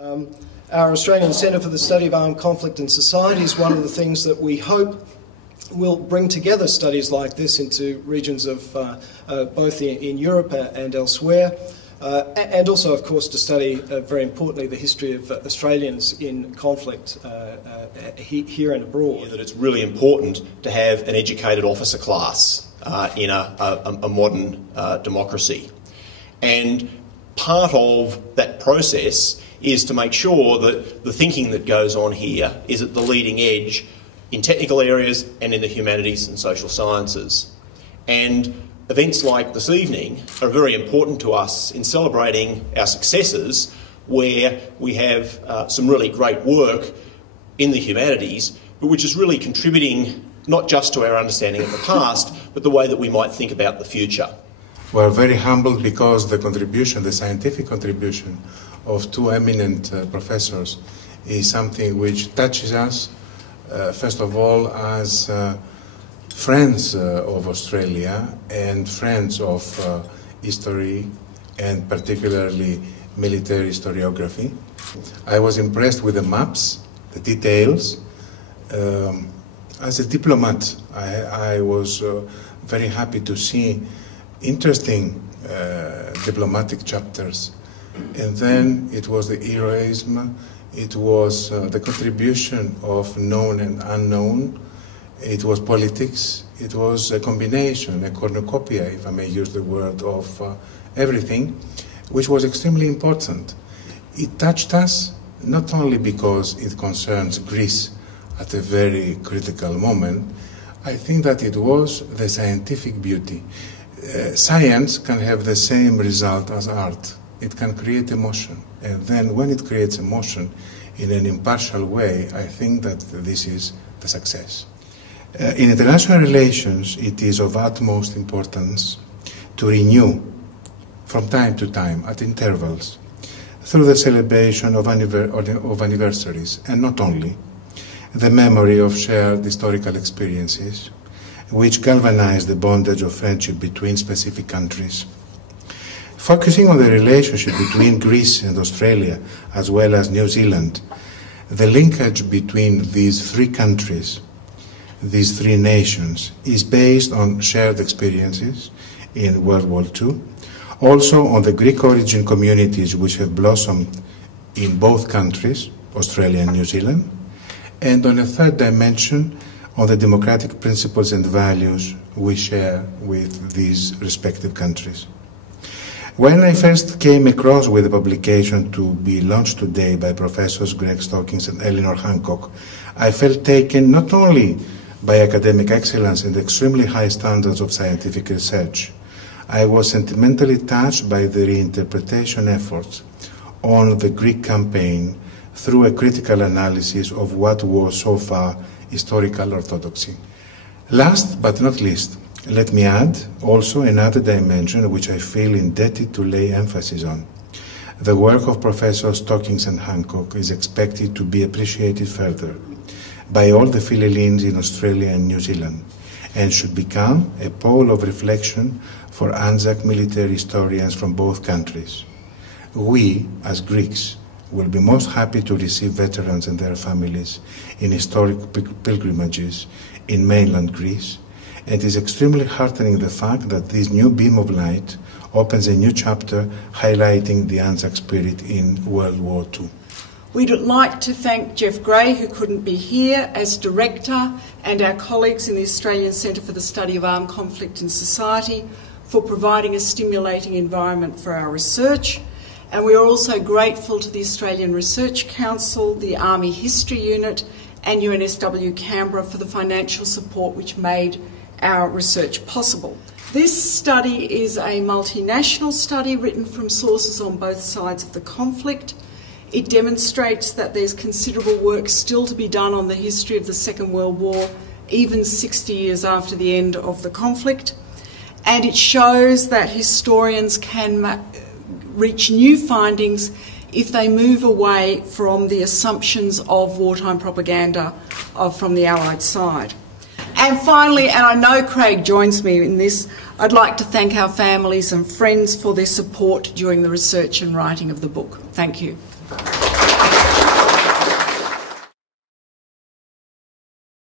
Our Australian Centre for the Study of Armed Conflict and Society is one of the things that we hope will bring together studies like this into regions of both in Europe and elsewhere, and also, of course, to study, very importantly, the history of Australians in conflict here and abroad. That it's really important to have an educated officer class in a modern democracy. And part of that process is to make sure that the thinking that goes on here is at the leading edge in technical areas and in the humanities and social sciences. And events like this evening are very important to us in celebrating our successes, where we have some really great work in the humanities, but which is really contributing not just to our understanding of the past, but the way that we might think about the future. We are very humbled because the contribution, the scientific contribution of two eminent professors is something which touches us, first of all, as friends of Australia and friends of history, and particularly military historiography. I was impressed with the maps, the details. As a diplomat, I was very happy to see interesting diplomatic chapters. And then it was the heroism, it was the contribution of known and unknown, it was politics, it was a combination, a cornucopia, if I may use the word, of everything, which was extremely important. It touched us not only because it concerns Greece at a very critical moment. I think that it was the scientific beauty. Science can have the same result as art. It can create emotion, and then when it creates emotion in an impartial way, I think that this is the success. In international relations, it is of utmost importance to renew from time to time, at intervals, through the celebration of anniversaries, and not only, the memory of shared historical experiences, which galvanize the bondage of friendship between specific countries. Focusing on the relationship between Greece and Australia, as well as New Zealand, the linkage between these three countries, these three nations, is based on shared experiences in World War II, also on the Greek origin communities which have blossomed in both countries, Australia and New Zealand, and on a third dimension, on the democratic principles and values we share with these respective countries. When I first came across with the publication to be launched today by Professors Greg Stockings and Eleanor Hancock, I felt taken not only by academic excellence and extremely high standards of scientific research. I was sentimentally touched by the reinterpretation efforts on the Greek campaign through a critical analysis of what was so far historical orthodoxy. Last but not least, let me add also another dimension which I feel indebted to lay emphasis on. The work of Professors Stockings and Hancock is expected to be appreciated further by all the Philhellenes in Australia and New Zealand, and should become a pole of reflection for Anzac military historians from both countries. We, as Greeks, will be most happy to receive veterans and their families in historic pilgrimages in mainland Greece, and it is extremely heartening the fact that this new beam of light opens a new chapter highlighting the Anzac spirit in World War II. We'd like to thank Jeff Gray, who couldn't be here, as Director, and our colleagues in the Australian Centre for the Study of Armed Conflict and Society for providing a stimulating environment for our research. And we are also grateful to the Australian Research Council, the Army History Unit and UNSW Canberra for the financial support which made our research possible. This study is a multinational study written from sources on both sides of the conflict. It demonstrates that there's considerable work still to be done on the history of the Second World War, even 60 years after the end of the conflict. And it shows that historians can reach new findings if they move away from the assumptions of wartime propaganda from the Allied side. And finally, and I know Craig joins me in this, I'd like to thank our families and friends for their support during the research and writing of the book. Thank you.